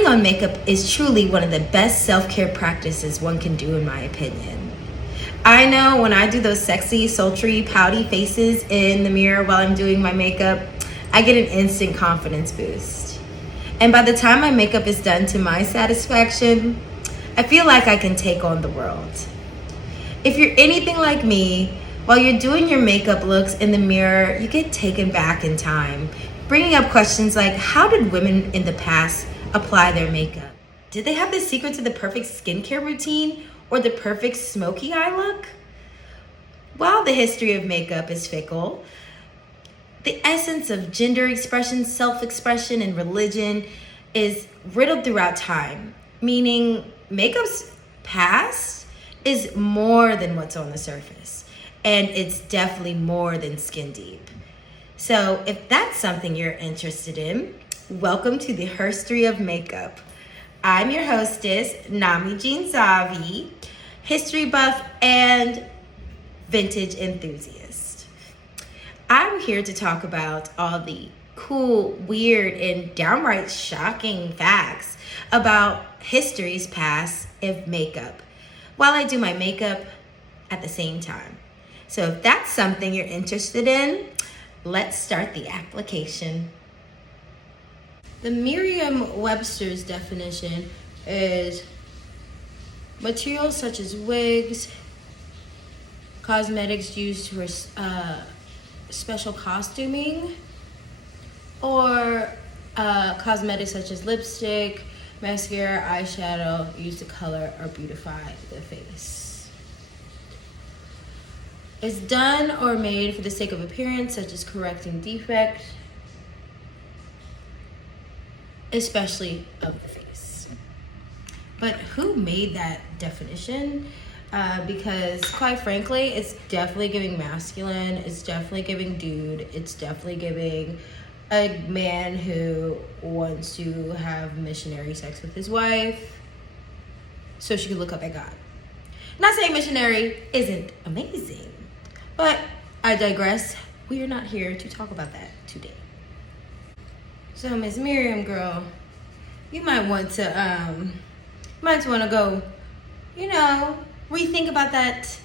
Putting on makeup is truly one of the best self-care practices one can do, in my opinion. I know when I do those sexy, sultry, pouty faces in the mirror while I'm doing my makeup, I get an instant confidence boost. And by the time my makeup is done to my satisfaction, I feel like I can take on the world. If you're anything like me, while you're doing your makeup looks in the mirror, you get taken back in time, bringing up questions like, how did women in the past apply their makeup? Did they have the secret to the perfect skincare routine or the perfect smoky eye look? While the history of makeup is fickle, the essence of gender expression, self-expression, and religion is riddled throughout time, meaning makeup's past is more than what's on the surface, and it's definitely more than skin deep. So if that's something you're interested in, welcome to the Herstory of Makeup. I'm your hostess, Namijeanzavibooking, history buff and vintage enthusiast. I'm here to talk about all the cool, weird, and downright shocking facts about history's past of makeup, while I do my makeup at the same time. So if that's something you're interested in, let's start the application. The Merriam-Webster's definition is materials such as wigs, cosmetics used for special costuming, or cosmetics such as lipstick, mascara, eyeshadow used to color or beautify the face. It's done or made for the sake of appearance, such as correcting defects, especially of the face. But who made that definition? Because quite frankly, it's definitely giving masculine, it's definitely giving dude, it's definitely giving a man who wants to have missionary sex with his wife so she can look up at God. Not saying missionary isn't amazing, but I digress. We are not here to talk about that today. So Miss Miriam, girl, you might want to go, rethink about that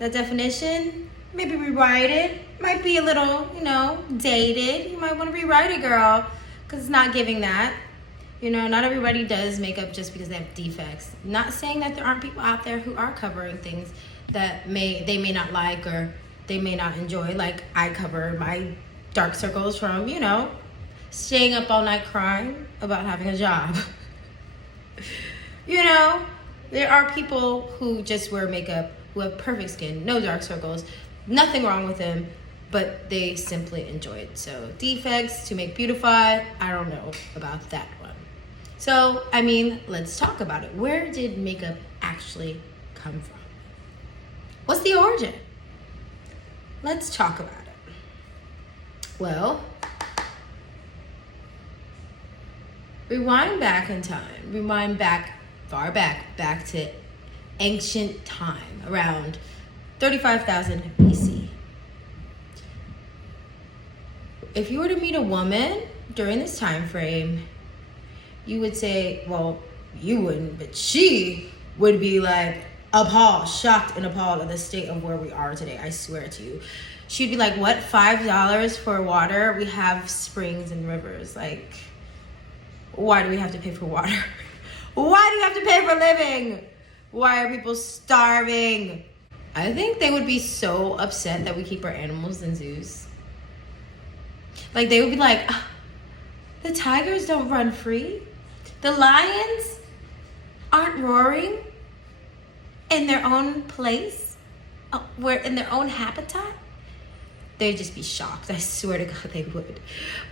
definition. Maybe rewrite it. Might be a little, dated. You might want to rewrite it, girl, because it's not giving that. Not everybody does makeup just because they have defects. Not saying that there aren't people out there who are covering things that they may not like or they may not enjoy. Like I cover my dark circles from, staying up all night crying about having a job. There are people who just wear makeup who have perfect skin, no dark circles, nothing wrong with them, but they simply enjoy it. So defects to make beautify, I don't know about that one. So, let's talk about it. Where did makeup actually come from? What's the origin? Let's talk about it. Well, rewind back in time. Far back to ancient time, around 35,000 BC. If you were to meet a woman during this time frame, you would say, well, you wouldn't, but she would be like appalled, shocked and appalled at the state of where we are today. I swear to you. She'd be like, what, $5 for water? We have springs and rivers. Like, why do we have to pay for water? Why do you have to pay for living? Why are people starving? I think they would be so upset that we keep our animals in zoos. Like, they would be like, the tigers don't run free. The lions aren't roaring in their own place, where in their own habitat. They'd just be shocked. I swear to God they would.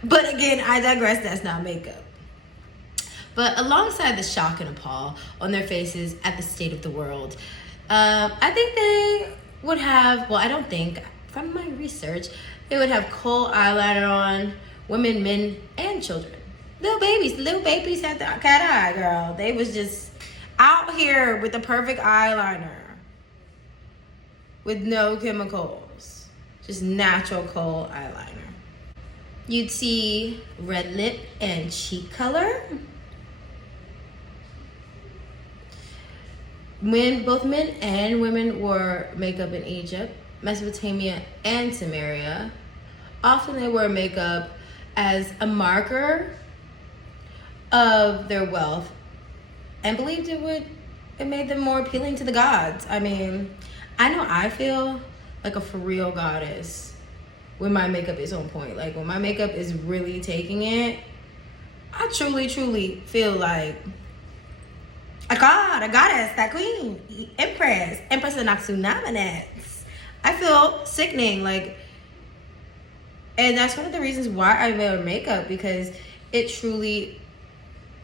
But again, I digress. That's not makeup. But alongside the shock and appall on their faces at the state of the world, I think they would have, well, I don't think, from my research, they would have kohl eyeliner on, women, men, and children. Little babies had the cat eye, girl. They was just out here with the perfect eyeliner with no chemicals, just natural kohl eyeliner. You'd see red lip and cheek color. both men and women wore makeup in Egypt, Mesopotamia, and Samaria. Often they wore makeup as a marker of their wealth and believed it made them more appealing to the gods. I mean, I know I feel like a for real goddess when my makeup is on point. Like when my makeup is really taking it, I truly feel like a god, a goddess, that queen, empress of Namijeanzavibooking. I feel sickening, like, and that's one of the reasons why I wear makeup, because it truly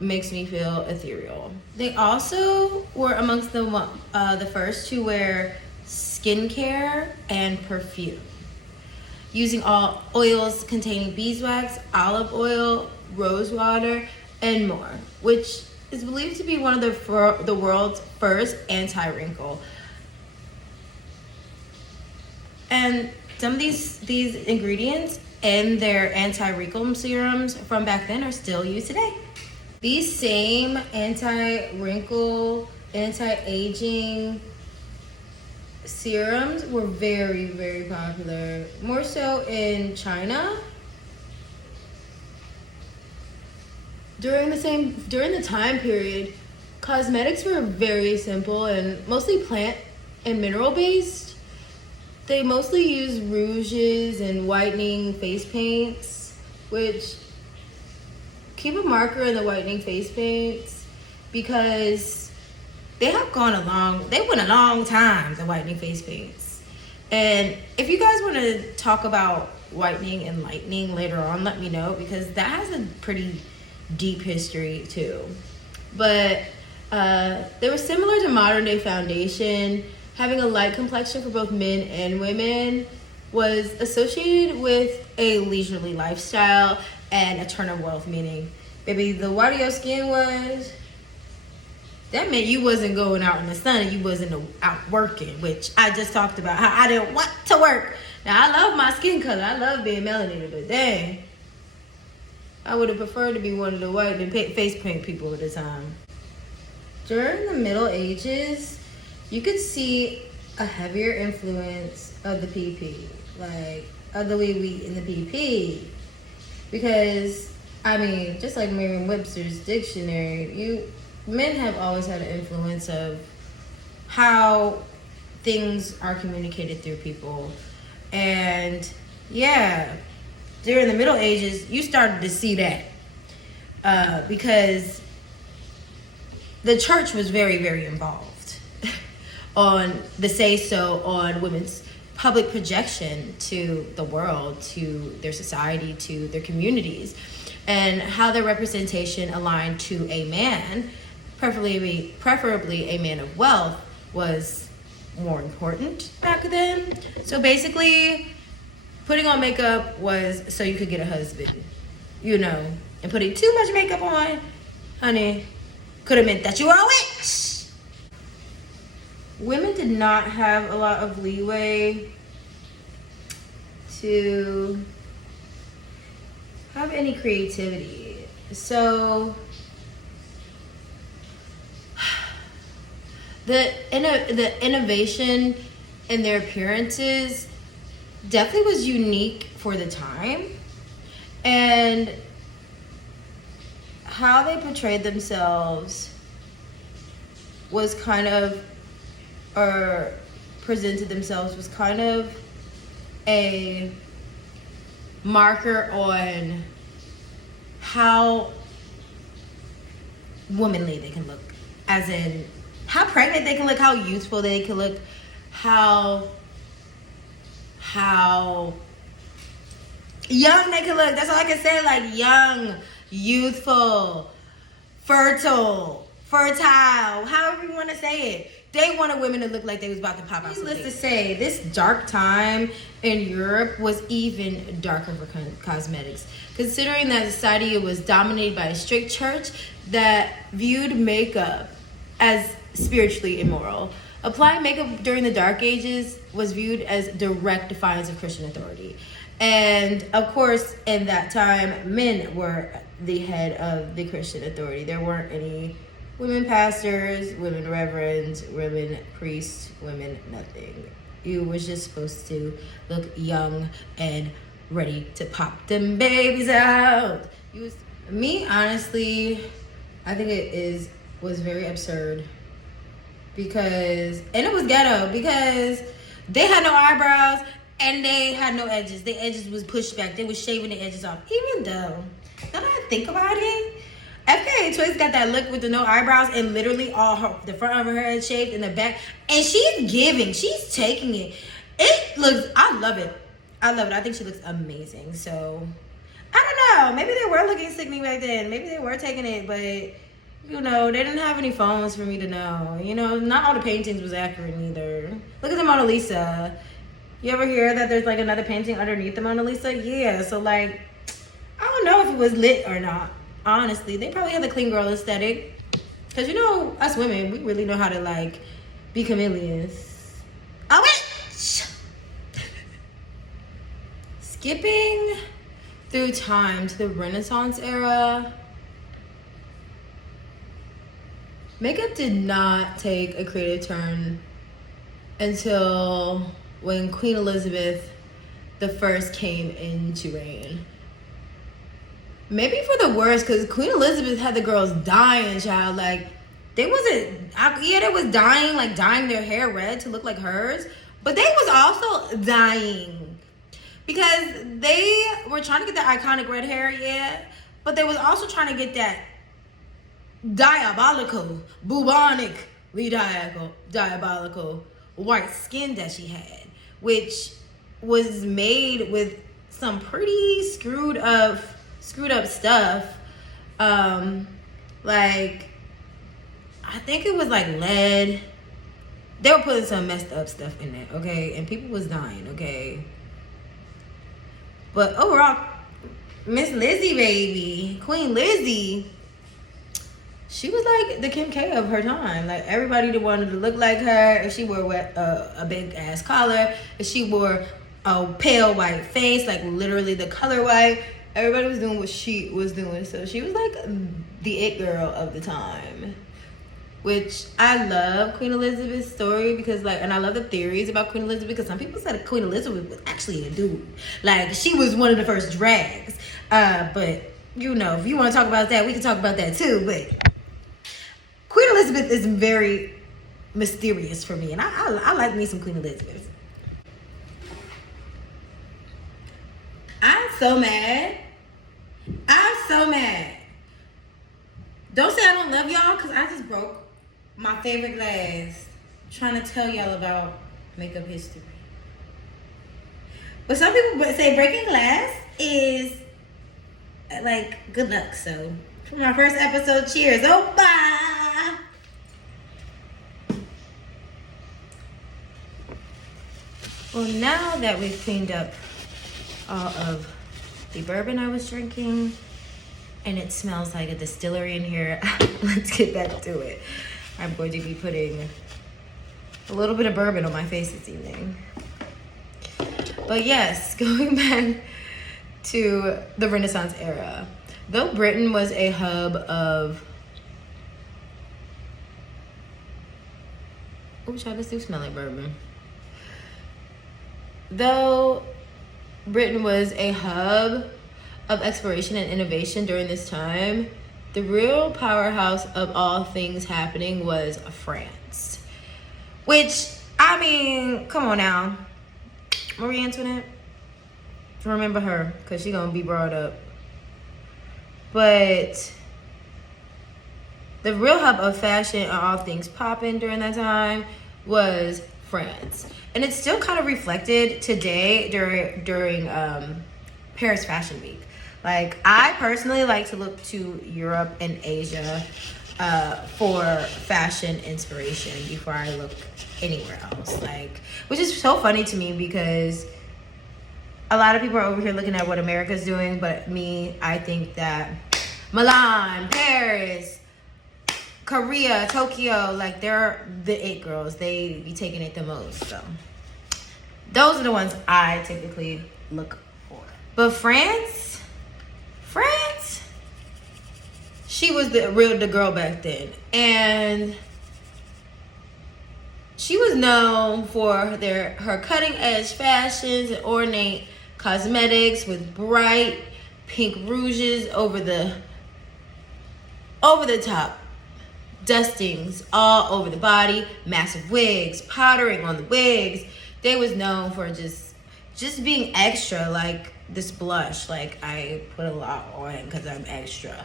makes me feel ethereal. They also were amongst the first to wear skincare and perfume, using all oils containing beeswax, olive oil, rose water, and more, which is believed to be one of the world's first anti-wrinkle. And some of these ingredients and their anti-wrinkle serums from back then are still used today. These same anti-wrinkle, anti-aging serums were very popular, more so in China. During the time period, cosmetics were very simple and mostly plant and mineral based. They mostly used rouges and whitening face paints, which keep a marker in the whitening face paints because they went a long time, the whitening face paints. And if you guys want to talk about whitening and lightening later on, let me know, because that has a pretty deep history too. But they were similar to modern day foundation. Having a light complexion for both men and women was associated with a leisurely lifestyle and a turn of wealth, meaning, baby, the whiter your skin was, that meant you wasn't going out in the sun and you wasn't out working, which I just talked about how I didn't want to work. Now, I love my skin color. I love being melanated, but dang, I would have preferred to be one of the white and face paint people at the time. During the Middle Ages, you could see a heavier influence of the PP, like of the wee in the PP, because I mean, just like Merriam-Webster's dictionary, men have always had an influence of how things are communicated through people. And yeah, during the Middle Ages, you started to see that because the church was very involved on the say-so on women's public projection to the world, to their society, to their communities, and how their representation aligned to a man, preferably a man of wealth, was more important back then. So basically, putting on makeup was so you could get a husband, and putting too much makeup on, honey, could have meant that you were a witch. Women did not have a lot of leeway to have any creativity. So the innovation in their appearances definitely was unique for the time, and how they portrayed themselves was or presented themselves was kind of a marker on how womanly they can look, as in how pregnant they can look, how youthful they can look, how young they can look. That's all I can say, like young, youthful, fertile, however you want to say it. They wanted women to look like they was about to pop out. Needless to say, this dark time in Europe was even darker for cosmetics, considering that society was dominated by a strict church that viewed makeup as spiritually immoral. Applying makeup during the Dark Ages was viewed as direct defiance of Christian authority. And of course, in that time, men were the head of the Christian authority. There weren't any women pastors, women reverends, women priests, women nothing. You was just supposed to look young and ready to pop them babies out. Me, honestly, I think was very absurd because, and it was ghetto because they had no eyebrows and they had no edges. The edges was pushed back. They was shaving the edges off. Even though, now that I think about it, FKA Twigs got that look with the no eyebrows and literally the front of her head shaved in the back. And she's taking it. I love it. I think she looks amazing. So, I don't know. Maybe they were looking sickening back then. Maybe they were taking it, but, you know, they didn't have any phones for me to know. You know, not all the paintings was accurate either. Look at the Mona Lisa. You ever hear that there's like another painting underneath the Mona Lisa? Yeah, so like, I don't know if it was lit or not. Honestly, they probably had the clean girl aesthetic. Because, you know, us women, we really know how to, like, be chameleons. Oh, wait! Skipping through time to the Renaissance era, makeup did not take a creative turn until when Queen Elizabeth I came into reign. Maybe for the worst, because Queen Elizabeth had the girls dying, child. Like, they was dying, like dyeing their hair red to look like hers. But they was also dying. Because they were trying to get that iconic red hair, yeah. But they was also trying to get that bubonically diabolical white skin that she had. Which was made with some pretty screwed up stuff. Like, I think it was like lead. They were putting some messed up stuff in it, okay? And people was dying, okay? But overall, Miss Lizzie, baby, Queen Lizzie, she was like the Kim K of her time. Like, everybody that wanted to look like her, if she wore a big ass collar, if she wore a pale white face, like literally the color white, everybody was doing what she was doing. So she was like the it girl of the time. Which I love Queen Elizabeth's story because, like, and I love the theories about Queen Elizabeth because some people said Queen Elizabeth was actually a dude. Like, she was one of the first drags. But, you know, if you want to talk about that, we can talk about that too. But Queen Elizabeth is very mysterious for me. And I like me some Queen Elizabeth. I'm so mad. Don't say I don't love y'all because I just broke my favorite glass trying to tell y'all about makeup history. But some people say breaking glass is like good luck. So for my first episode, cheers. Oh, bye. Well, now that we've cleaned up all of the bourbon I was drinking, and it smells like a distillery in here, let's get back to it. I'm going to be putting a little bit of bourbon on my face this evening. But yes, going back to the Renaissance era. Though Britain was a hub of... Oh, child, this do smell like bourbon. Though Britain was a hub of exploration and innovation during this time, the real powerhouse of all things happening was France. Which, I mean, come on now. Marie Antoinette, remember her, because she's going to be brought up. But the real hub of fashion and all things popping during that time was France. And it's still kind of reflected today during Paris Fashion Week. Like, I personally like to look to Europe and Asia for fashion inspiration before I look anywhere else. Like, which is so funny to me because a lot of people are over here looking at what America's doing, but me, I think that Milan, Paris, Korea, Tokyo, like, they're the it girls. They be taking it the most. So those are the ones I typically look for. But France, she was the girl back then. And she was known for her cutting edge fashions and ornate cosmetics with bright pink rouges over the top, dustings all over the body, massive wigs, powdering on the wigs. They was known for just being extra, like this blush. Like, I put a lot on because I'm extra.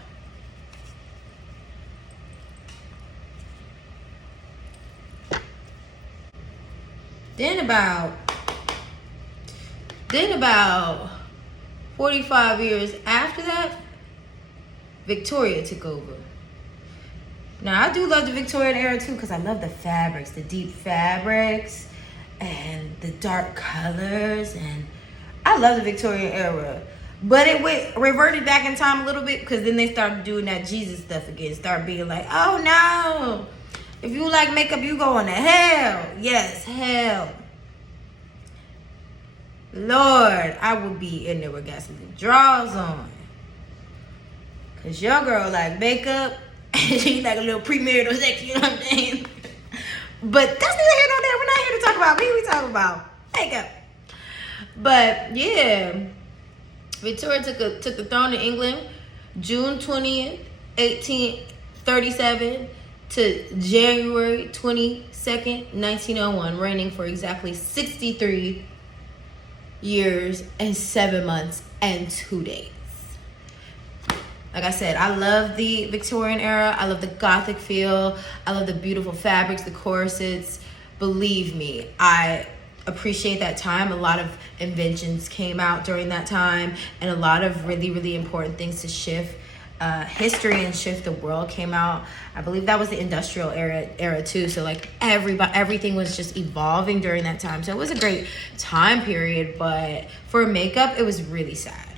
Then about 45 years after that, Victoria took over. Now, I do love the Victorian era too, because I love the fabrics, the deep fabrics and the dark colors, and I love the Victorian era. But it reverted back in time a little bit, because then they started doing that Jesus stuff again. Start being like, oh no, if you like makeup, you going to hell. Yes, hell. Lord, I would be in there with got some drawers on. Because your girl like makeup, and she like a little premarital sex, you know what I'm saying? But that's neither here nor there. We're not here to talk about me. We talk about makeup. But yeah, Victoria took the throne in England June 20th, 1837 to January 22nd, 1901, reigning for exactly 63 years and 7 months and 2 days. Like I said, I love the Victorian era. I love the Gothic feel. I love the beautiful fabrics, the corsets. Believe me, I appreciate that time. A lot of inventions came out during that time, and a lot of really, really important things to shift history and shift the world came out. I believe that was the industrial era too. So like everything was just evolving during that time. So it was a great time period, but for makeup, it was really sad.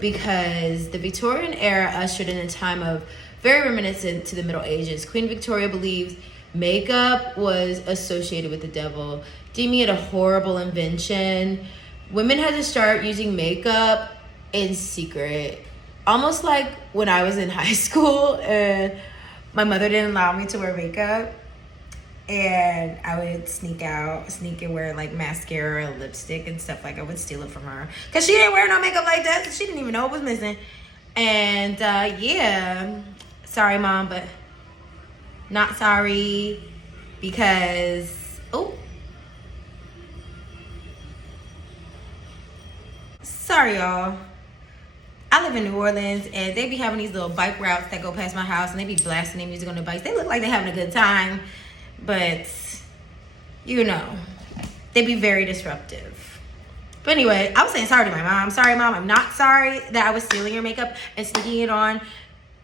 Because the Victorian era ushered in a time of very reminiscent to the Middle Ages. Queen Victoria believed makeup was associated with the devil, deeming it a horrible invention. Women had to start using makeup in secret. Almost like when I was in high school and my mother didn't allow me to wear makeup, and I would sneak and wear like mascara, lipstick and stuff. Like, I would steal it from her because she didn't wear no makeup like that, so she didn't even know it was missing. And yeah, sorry mom, but not sorry, because sorry y'all, I live in New Orleans, and they be having these little bike routes that go past my house, and they be blasting their music on the bikes. They look like they're having a good time, but you know, they be very disruptive. But anyway, I was saying sorry to my mom. Sorry, mom. I'm not sorry that I was stealing your makeup and sneaking it on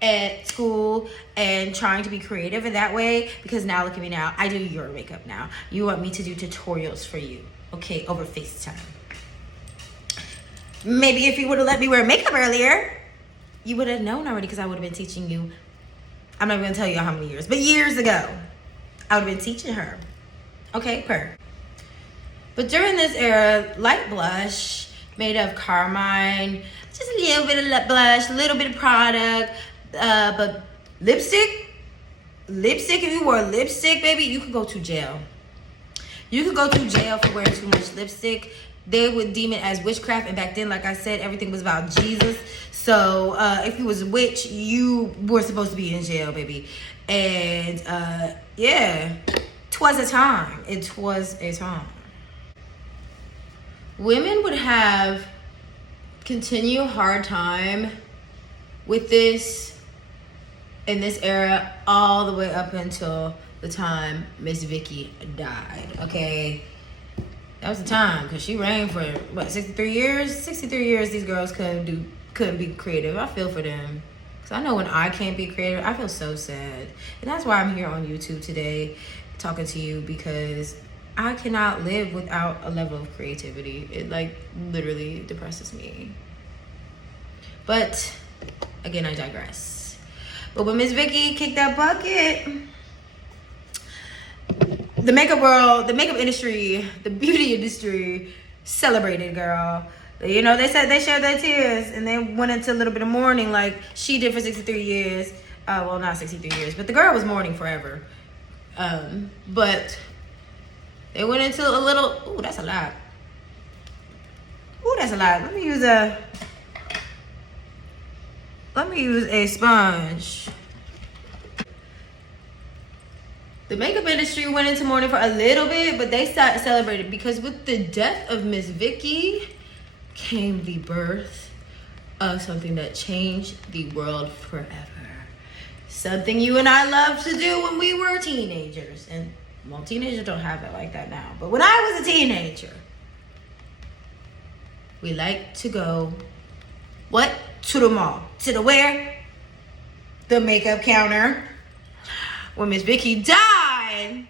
at school and trying to be creative in that way, because now look at me now. I do your makeup now. You want me to do tutorials for you, okay, over FaceTime. Maybe if you would have let me wear makeup earlier, you would have known already, because I would have been teaching you. I'm not going to tell you how many years, but years ago, I would have been teaching her. Okay, But during this era, light blush made of carmine, just a little bit of lip blush, a little bit of product, but lipstick, if you wore lipstick, baby, you could go to jail. You could go to jail for wearing too much lipstick. They would deem it as witchcraft, and back then, like I said, everything was about Jesus. So if you was a witch, you were supposed to be in jail, baby. And yeah, 'twas a time. It was a time. Women would have continued hard time with this in this era all the way up until the time Miss Vicky died. Okay. That was the time, because she reigned for, 63 years? 63 years these girls couldn't be creative. I feel for them. Because I know when I can't be creative, I feel so sad. And that's why I'm here on YouTube today talking to you, because I cannot live without a level of creativity. It, like, literally depresses me. But, again, I digress. But when Miss Vicky kicked that bucket, the makeup world, the makeup industry, the beauty industry celebrated, girl. You know, they said they shed their tears and they went into a little bit of mourning like she did for 63 years. Well, not 63 years, but the girl was mourning forever. But they went into a little, ooh, that's a lot. Ooh, that's a lot. Let me use a sponge. The makeup industry went into mourning for a little bit, but they started celebrating because with the death of Miss Vicky came the birth of something that changed the world forever. Something you and I loved to do when we were teenagers. And, well, teenagers don't have it like that now. But when I was a teenager, we liked to go, what? To the mall. To the where? The makeup counter. When Miss Vicky died,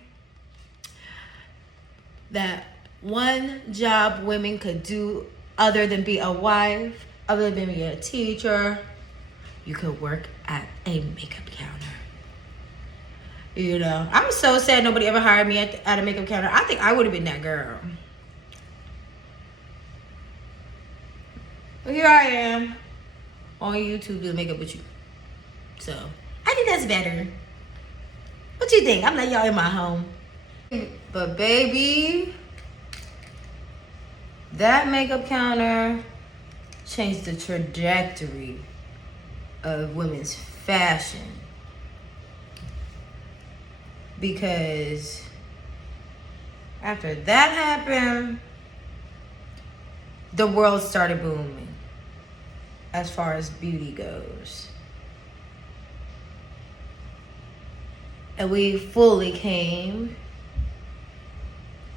that one job women could do other than be a wife, other than be a teacher, you could work at a makeup counter. You know, I'm so sad nobody ever hired me at a makeup counter. I think I would have been that girl. But here I am on YouTube doing makeup with you. So, I think that's better. What you think? I'm letting y'all in my home. But baby, that makeup counter changed the trajectory of women's fashion. Because after that happened, the world started booming as far as beauty goes. And we fully came,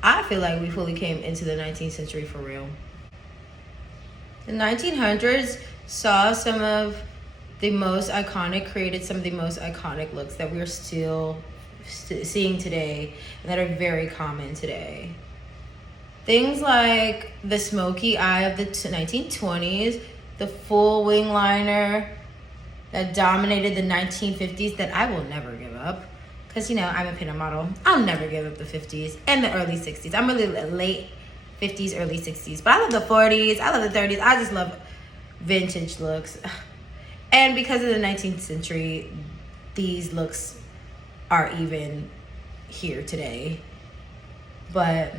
I feel like we fully came into the 19th century for real. The 1900s saw some of the most iconic, created some of the most iconic looks that we're still seeing today and that are very common today. Things like the smoky eye of the 1920s, the full wing liner that dominated the 1950s that I will never give up. Because, you know, I'm a pinup model. I'll never give up the 50s and the early 60s. I'm really late 50s, early 60s. But I love the 40s. I love the 30s. I just love vintage looks. And because of the 19th century, these looks are even here today. But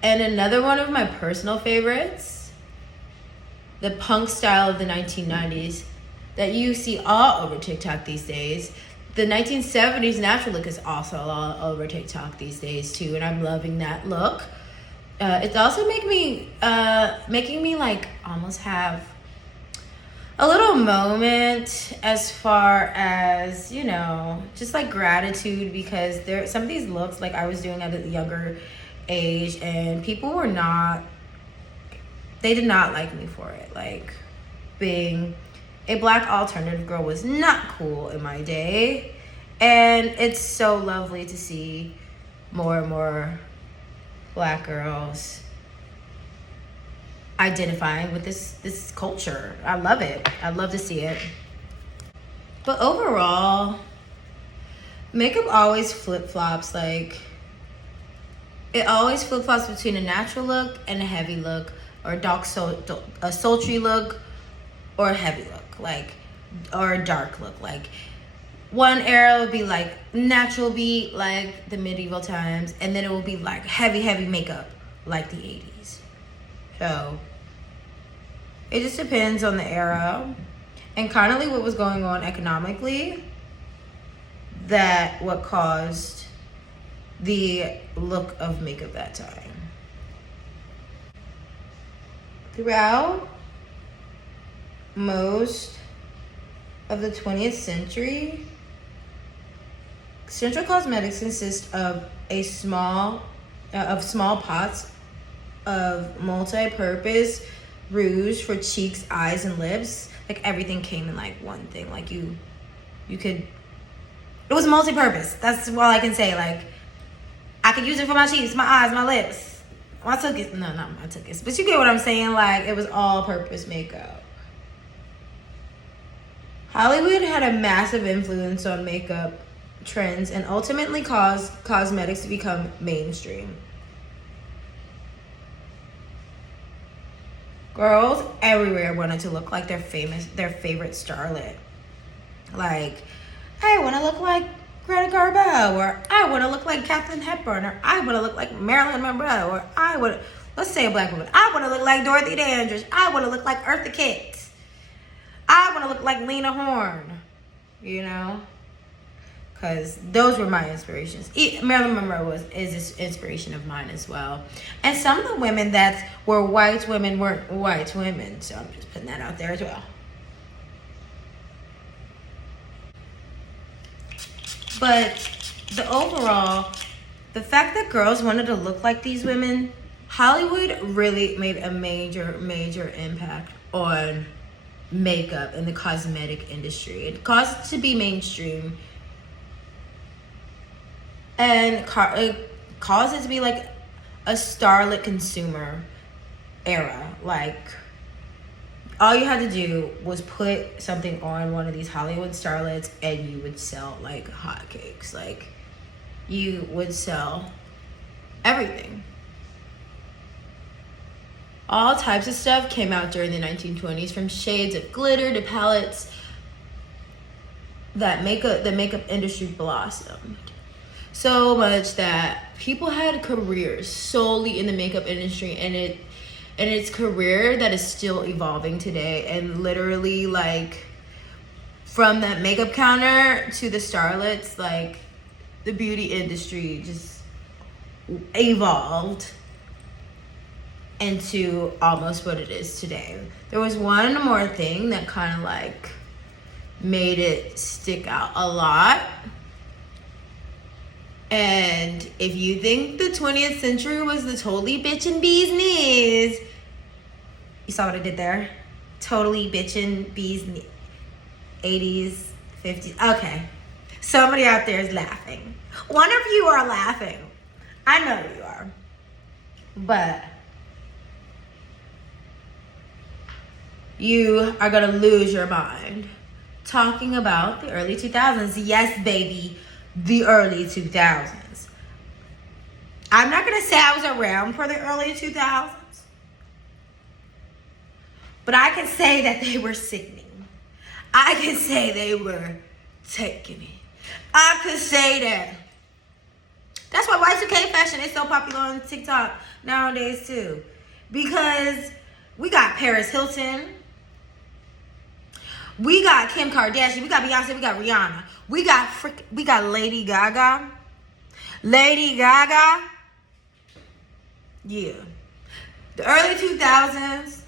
and another one of my personal favorites, the punk style of the 1990s that you see all over TikTok these days. The 1970s natural look is also all over TikTok these days too, and I'm loving that look. It's also making me like almost have a little moment as far as, you know, just like gratitude, because there some of these looks like I was doing at a younger age and people were not, they did not like me for it. Like being a black alternative girl was not cool in my day, and it's so lovely to see more and more black girls identifying with this culture. I love it. I love to see it. But overall, makeup always flip-flops. Like, it always flip-flops between a natural look and a heavy look, or a sultry look or a heavy look, like, or a dark look. Like, one era would be like natural beat, like the medieval times, and then it will be like heavy makeup, like the 80s. So it just depends on the era and kind of like what was going on economically, that what caused the look of makeup that time. Throughout most of the 20th century, Central Cosmetics consist of small pots of multi-purpose rouge for cheeks, eyes, and lips. Like everything came in like one thing. Like you could, it was multi-purpose. That's all I can say. Like I could use it for my cheeks, my eyes, my lips. Well, I took it. No, not I took it. But you get what I'm saying. Like it was all-purpose makeup. Hollywood had a massive influence on makeup trends and ultimately caused cosmetics to become mainstream. Girls everywhere wanted to look like their favorite starlet. Like, I want to look like Greta Garbo, or I want to look like Katharine Hepburn, or I want to look like Marilyn Monroe, or let's say a black woman. I want to look like Dorothy Dandridge. I want to look like Eartha Kitt. I want to look like Lena Horne, you know? Because those were my inspirations. Marilyn Monroe is an inspiration of mine as well. And some of the women that were white women weren't white women. So I'm just putting that out there as well. But the fact that girls wanted to look like these women, Hollywood really made a major impact on makeup and the cosmetic industry. It caused it to be mainstream. And it caused it to be like a starlet consumer era. Like, all you had to do was put something on one of these Hollywood starlets and you would sell like hotcakes. Like, you would sell everything. All types of stuff came out during the 1920s, from shades of glitter to palettes. The makeup industry blossomed so much that people had careers solely in the makeup industry, and it's career that is still evolving today. And literally, like, from that makeup counter to the starlets, like, the beauty industry just evolved into almost what it is today. There was one more thing that kind of like made it stick out a lot. And if you think the 20th century was the totally bitchin' business, you saw what I did there? Totally bitchin' business. 80s, 50s. Okay. Somebody out there is laughing. One of you are laughing. I know you are. But you are going to lose your mind talking about the early 2000s. Yes, baby. The early 2000s. I'm not going to say I was around for the early 2000s, but I can say that they were sickening. I can say they were taking it. I could say that. That's why Y2K fashion is so popular on TikTok nowadays too. Because we got Paris Hilton. We got Kim Kardashian. We got Beyonce. We got Rihanna. We got Lady Gaga. Lady Gaga. Yeah. The early 2000s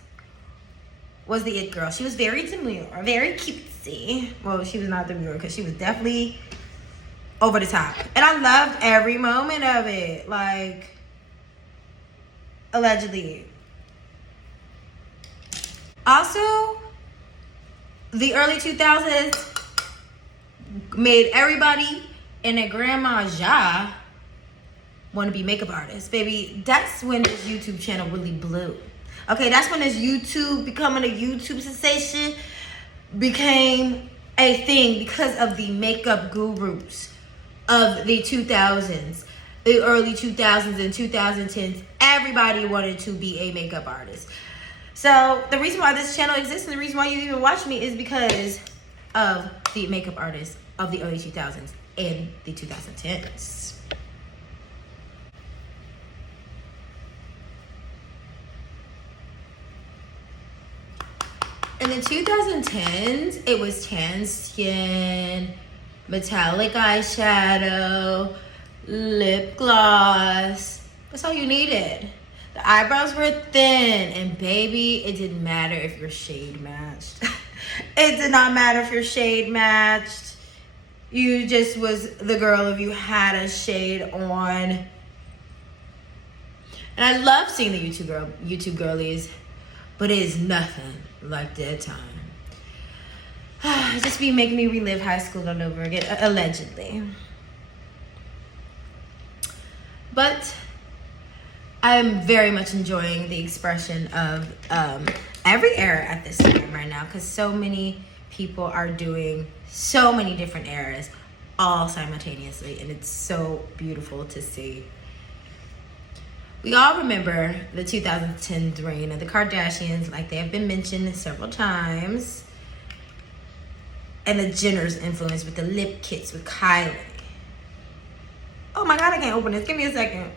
was the it girl. She was very demure, very cutesy. Well, she was not demure because she was definitely over the top. And I loved every moment of it. Like, allegedly. Also, the early 2000s made everybody and their grandma Ja want to be makeup artists. Baby, that's when this YouTube channel really blew. Okay, that's when this YouTube, becoming a YouTube sensation, became a thing because of the makeup gurus of the 2000s, the early 2000s and 2010s. Everybody wanted to be a makeup artist. So the reason why this channel exists and the reason why you even watch me is because of the makeup artists of the early 2000s and the 2010s. In the 2010s, it was tan skin, metallic eyeshadow, lip gloss. That's all you needed. The eyebrows were thin, and baby, it didn't matter if your shade matched. It did not matter if your shade matched. You just was the girl if you had a shade on. And I love seeing the YouTube girlies, but it is nothing like that time. Just be making me relive high school all over again, allegedly. But I'm very much enjoying the expression of every era at this time right now, because so many people are doing so many different eras all simultaneously, and it's so beautiful to see. We all remember the 2010 reign of the Kardashians, like they have been mentioned several times, and the Jenner's influence with the lip kits with Kylie. Oh my God, I can't open this. Give me a second.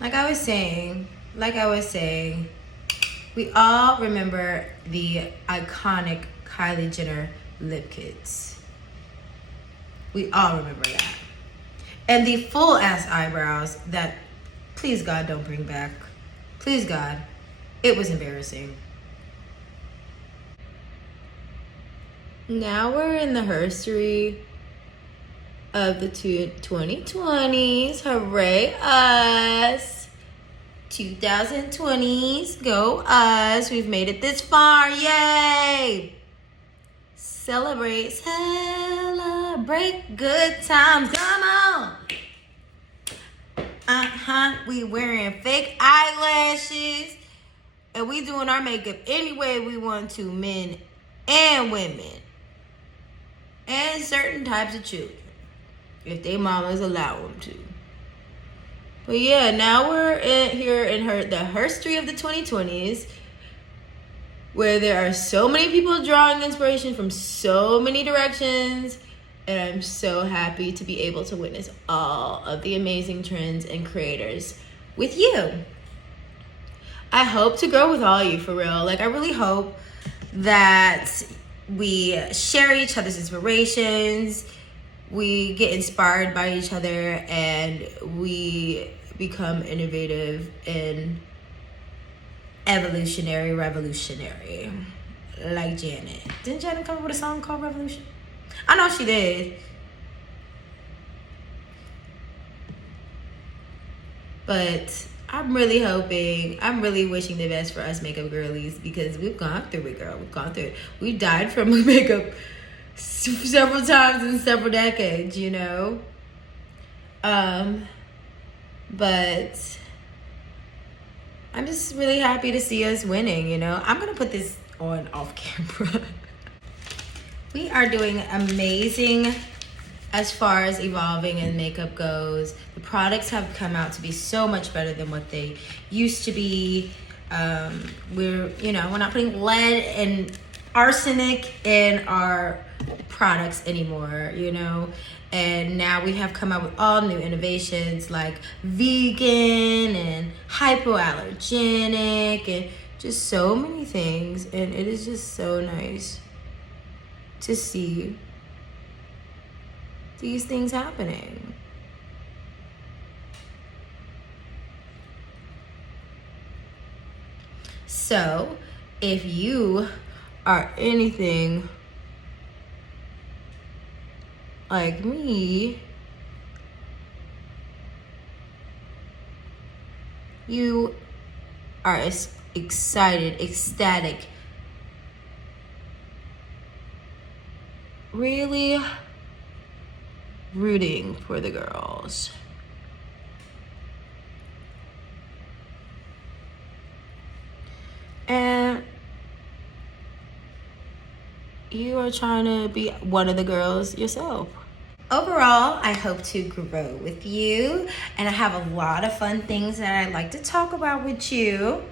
Like I was saying, we all remember the iconic Kylie Jenner lip kits. We all remember that. And the full ass eyebrows that, please God, don't bring back. Please God. It was embarrassing. Now we're in the herstory of the 2020s. Hooray us. 2020s. Go us. We've made it this far. Yay. Celebrate good times. Come on. We wearing fake eyelashes, and we doing our makeup any way we want to, men and women, and certain types of children, if they mamas allow them to. But yeah, now we're here in the herstory of the 2020s, where there are so many people drawing inspiration from so many directions, and I'm so happy to be able to witness all of the amazing trends and creators with you. I hope to grow with all of you, for real. Like, I really hope that we share each other's inspirations, we get inspired by each other, and we become innovative and revolutionary, like Janet. Didn't Janet come up with a song called Revolution? I know she did. But I'm really wishing the best for us makeup girlies, because we've gone through it, girl. We've gone through it. We died from makeup several times in several decades, you know? But I'm just really happy to see us winning, you know? I'm gonna put this on off camera. We are doing amazing as far as evolving and makeup goes. The products have come out to be so much better than what they used to be. We're not putting lead and arsenic in our products anymore, you know? And now we have come out with all new innovations like vegan and hypoallergenic and just so many things. And it is just so nice to see these things happening. So, if you are anything like me, you are excited, ecstatic, really rooting for the girls. And you are trying to be one of the girls yourself. Overall, I hope to grow with you, and I have a lot of fun things that I'd like to talk about with you.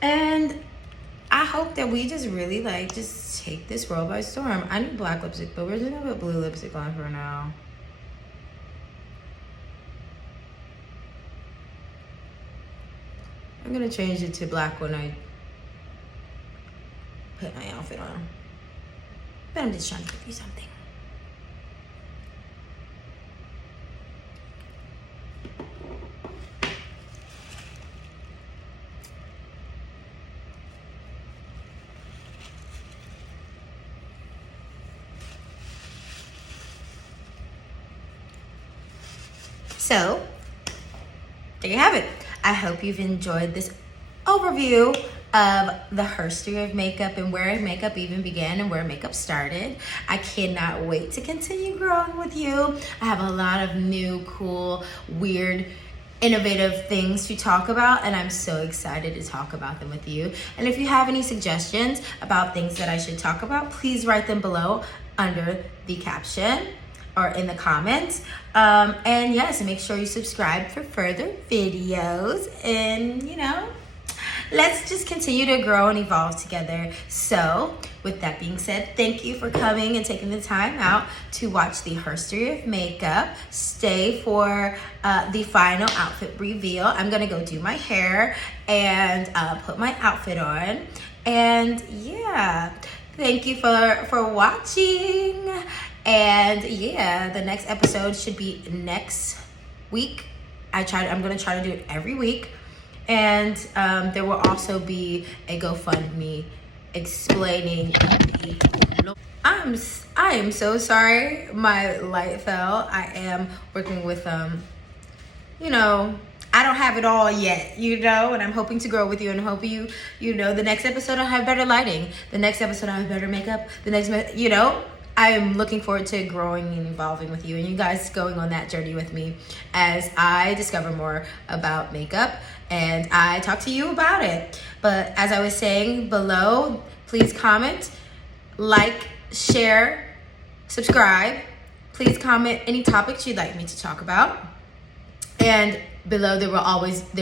And I hope that we just really just take this world by storm. I need black lipstick, but we're just gonna put blue lipstick on for now. I'm gonna change it to black when I put my outfit on. But I'm just trying to give you something. So, there you have it. I hope you've enjoyed this overview of the herstory of makeup and where makeup even began and where makeup started. I cannot wait to continue growing with you. I have a lot of new, cool, weird innovative things to talk about, and I'm so excited to talk about them with you. And if you have any suggestions about things that I should talk about, please write them below under the caption or in the comments. And yes, make sure you subscribe for further videos, and let's just continue to grow and evolve together. So with that being said, thank you for coming and taking the time out to watch the Herstory of Makeup. Stay for the final outfit reveal. I'm gonna go do my hair and put my outfit on. And yeah, thank you for watching. And yeah, the next episode should be next week. I'm gonna try to do it every week. And there will also be a GoFundMe explaining the... I am so sorry my light fell. I am working with I don't have it all yet, and I'm hoping to grow with you, and hope the next episode I'll have better lighting, the next episode I'll have better makeup, I am looking forward to growing and evolving with you, and you guys going on that journey with me as I discover more about makeup and I talk to you about it. But as I was saying below, please comment, like, share, subscribe. Please comment any topics you'd like me to talk about. And below there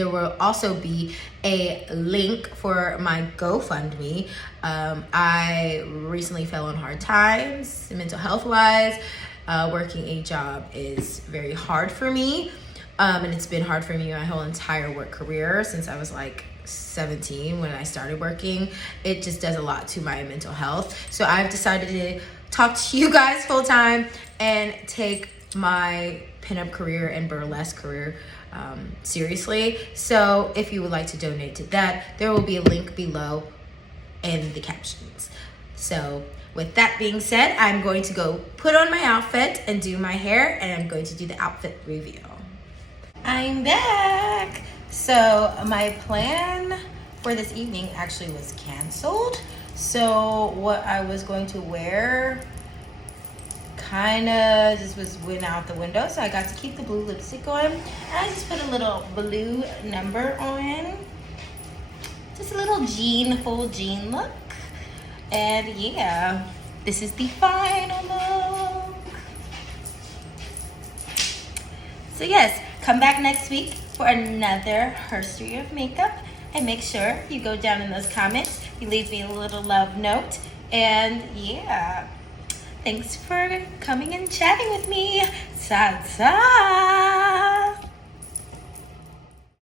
will also be a link for my GoFundMe. I recently fell on hard times, mental health wise. Working a job is very hard for me. And it's been hard for me my whole entire work career since I was like 17 when I started working. It just does a lot to my mental health. So I've decided to talk to you guys full time and take my pinup career and burlesque career seriously. So if you would like to donate to that, there will be a link below in the captions. So with that being said, I'm going to go put on my outfit and do my hair, and I'm going to do the outfit reveal. I'm back. So my plan for this evening actually was canceled. So what I was going to wear kind of just went out the window. So I got to keep the blue lipstick on. And I just put a little blue number on. Just a little full jean look. And yeah, this is the final look. So yes, come back next week for another Herstory of Makeup. And make sure you go down in those comments. You leave me a little love note. And yeah, thanks for coming and chatting with me. Tata.